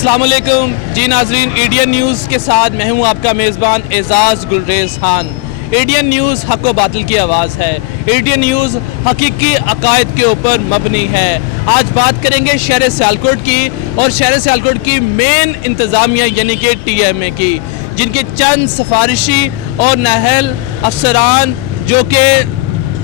अस्सलाम वालेकुम जी नाजरीन, एडियन न्यूज़ के साथ मैं हूं आपका मेज़बान एजाज़ गुलरेज़ खान। एडियन न्यूज़ हक़ व बातिल की आवाज़ है। एडियन न्यूज़ हकीकी अकायद के ऊपर मबनी है। आज बात करेंगे शहर सियालकोट की और शहर सियालकोट की मेन इंतज़ामिया यानी कि TMA की, जिनके चंद सिफारिशी और नाअहल अफसरान जो कि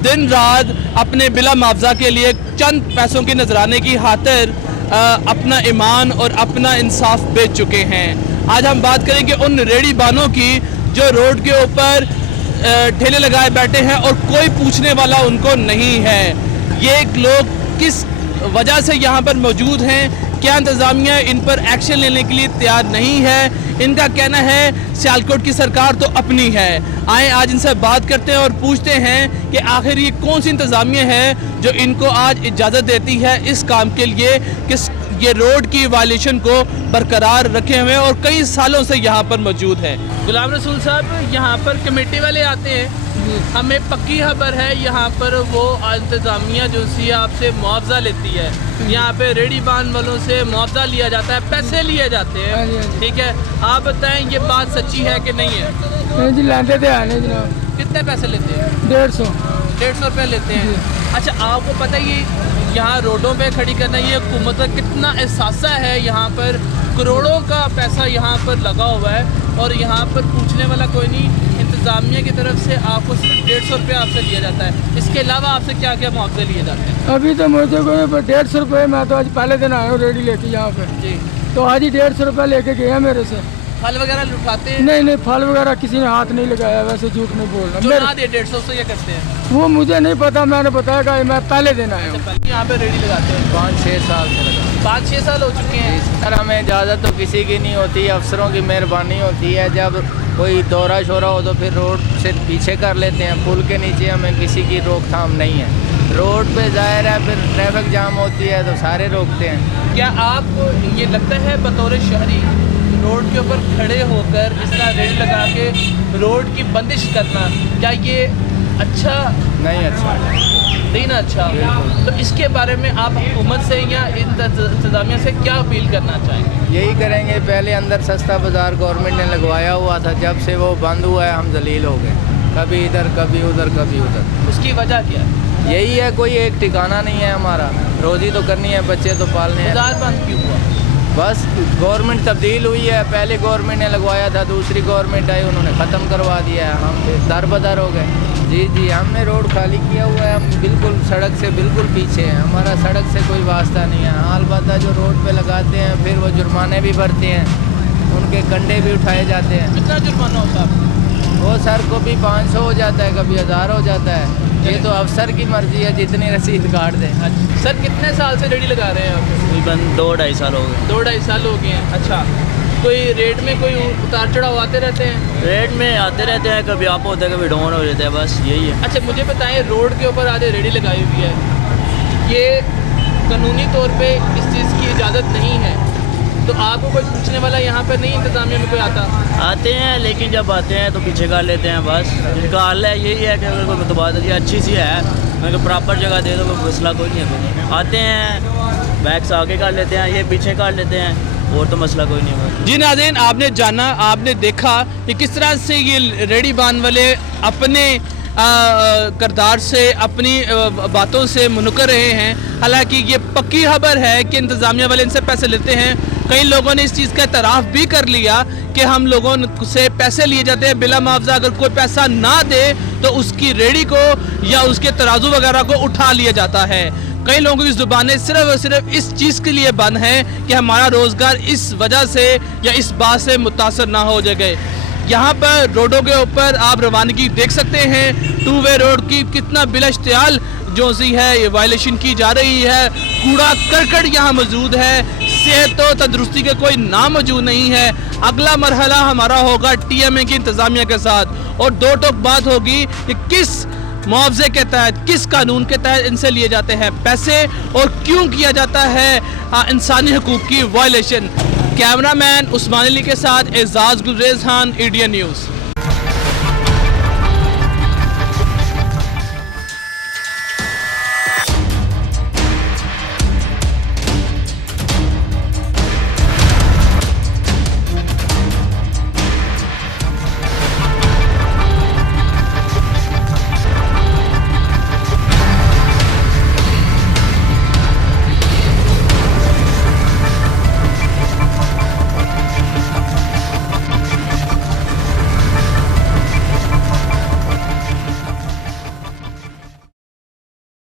दिन रात अपने बिला मुआवजा के लिए चंद पैसों की नजराने की खातिर अपना ईमान और अपना इंसाफ बेच चुके हैं। आज हम बात करेंगे उन रेडी बानों की जो रोड के ऊपर ठेले लगाए बैठे हैं और कोई पूछने वाला उनको नहीं है। ये लोग किस वजह से यहाँ पर मौजूद हैं, क्या इंतज़ामिया इन पर एक्शन लेने के लिए तैयार नहीं है? इनका कहना है सियालकोट की सरकार तो अपनी है। आए आज इनसे बात करते हैं और पूछते हैं कि आखिर ये कौन सी इंतज़ामिया है जो इनको आज इजाज़त देती है इस काम के लिए कि ये रोड की वायलेशन को बरकरार रखे हुए और कई सालों से यहाँ पर मौजूद है। गुलाम रसूल साहब, यहाँ पर कमेटी वाले आते हैं, हमें पक्की खबर है यहाँ पर वो इंतज़ामिया जो सी आपसे मुआवजा लेती है। यहाँ पे रेडी बान वालों से मुआवजा लिया जाता है, पैसे लिए जाते हैं, ठीक है। आप बताएं ये बात सच्ची है कि नहीं है? नहीं जी, लाते थे आने जनाब। कितने पैसे लेते हैं? 150 रुपये लेते हैं। अच्छा, आपको पता है यहाँ रोडों पे खड़ी करना ये हुकूमत का कितना एहसासा है? यहाँ पर करोड़ों का पैसा यहाँ पर लगा हुआ है और यहाँ पर पूछने वाला कोई नहीं। इंतज़ामिया की तरफ से आपको सिर्फ 150 रुपये आपसे लिया जाता है। इसके अलावा आपसे क्या क्या मुआवजे लिए जाते हैं? अभी तो मुझे को 150 रुपये, मैं तो आज पहले दिन आया हूँ रेडी लेके यहाँ पे जी। तो आज ही 150 रुपये लेके गया मेरे से। फल वगैरह लुटाते हैं? नहीं, फल वगैरह किसी ने हाथ नहीं लगाया, वैसे झूठ नहीं बोल रहा। जो ना दे 150 से ये करते हैं वो मुझे नहीं पता, मैंने बताया कि मैं पहले दिन आया हूँ। यहाँ पे रेडी लगाते हैं 5-6 साल से लगा। 5-6 साल हो चुके हैं। सर, हमें इजाज़त तो किसी की नहीं होती, अफसरों की मेहरबानी होती है। जब कोई दौरा शोरा हो तो फिर रोड से पीछे कर लेते हैं। पुल के नीचे हमें किसी की रोकथाम नहीं है। रोड पे जाहिर है फिर ट्रैफिक जाम होती है तो सारे रोकते हैं। क्या आपको ये लगता है बतौर शहरी रोड के ऊपर खड़े होकर इस तरह रेडी लगा के रोड की बंदिश करना, क्या ये अच्छा नहीं अच्छा नहीं ना? अच्छा, तो इसके बारे में आप हुकूमत से या इंतज़ामिया से क्या अपील करना चाहेंगे? यही करेंगे। पहले अंदर सस्ता बाज़ार गवर्नमेंट ने लगवाया हुआ था, जब से वो बंद हुआ है हम जलील हो गए। कभी इधर कभी उधर कभी उधर। उसकी वजह क्या है? यही है, कोई एक ठिकाना नहीं है हमारा। रोज़ी तो करनी है, बच्चे तो पालने हैं। बाजार बंद क्यों हुआ? बस गवर्नमेंट तब्दील हुई है। पहले गवर्नमेंट ने लगवाया था, दूसरी गवर्नमेंट आई, उन्होंने ख़त्म करवा दिया है। हम फिर दर बदर हो गए। जी, हमने रोड खाली किया हुआ है। हम बिल्कुल सड़क से बिल्कुल पीछे हैं। हमारा सड़क से कोई वास्ता नहीं है। हाल बात जो रोड पे लगाते हैं फिर वो जुर्माने भी भरते हैं, उनके कंडे भी उठाए जाते हैं। कितना जुर्माना होता है? वो सर को भी 500 हो जाता है, कभी 1000 हो जाता है। ये तो अफसर की मर्जी है, जितनी रसीद काट दें। अच्छा सर, कितने साल से रेडी लगा रहे हैं आप? तकरीबन 2-2.5 साल हो गए। 2-2.5 साल हो गए हैं। अच्छा, कोई रेट में कोई उतार चढ़ाव आते रहते हैं? रेट में आते रहते हैं, कभी अप होता है कभी डाउन हो जाता है, बस यही है। अच्छा, मुझे बताएं, रोड के ऊपर आधे रेडी लगाई हुई है, ये कानूनी तौर पे इस चीज़ की इजाज़त नहीं है, तो आपको कोई पूछने वाला यहाँ पर नहीं? इंतज़ामिया में कोई आते हैं, लेकिन जब आते हैं तो पीछे कर लेते हैं। बस इनका हाल है यही है कि अगर कोई मुतबादल अच्छी सी है, अगर प्रॉपर जगह दे दो कोई मसला कोई नहीं है। आते हैं, बैक से आगे कर लेते हैं, ये पीछे कर लेते हैं, और तो मसला कोई नहीं है। जी नाज़रीन, आपने जाना, आपने देखा कि किस तरह से ये रेडी बान वाले अपने किरदार से, अपनी बातों से मुनकर रहे हैं। हालांकि ये पक्की खबर है कि इंतज़ामिया वाले इनसे पैसे लेते हैं। कई लोगों ने इस चीज़ का एतराफ़ भी कर लिया कि हम लोगों से पैसे लिए जाते हैं बिला मुआवजा। अगर कोई पैसा ना दे तो उसकी रेडी को या उसके तराजू वगैरह को उठा लिया जाता है। कई लोगों की ज़ुबानें सिर्फ और सिर्फ इस चीज़ के लिए बंद हैं कि हमारा रोज़गार इस वजह से या इस बात से मुतासर ना हो जाए। यहाँ पर रोडों के ऊपर आप रवानगी देख सकते हैं, 2 वे रोड की कितना बिलाश्तियाल जो सी है ये वायलेशन की जा रही है। कूड़ा करकट यहाँ मौजूद है, सेहत और तंदुरुस्ती के कोई नाम मौजूद नहीं है। अगला मरहला हमारा होगा TMA की इंतज़ामिया के साथ, और 2 टोक बात होगी कि किस मुआवजे के तहत, किस कानून के तहत इनसे लिए जाते हैं पैसे और क्यों किया जाता है इंसानी हकूक़ की वायलेशन। कैमरामैन उस्मान अली के साथ एजाज़ गुलरेज़ खान, एडियन न्यूज़।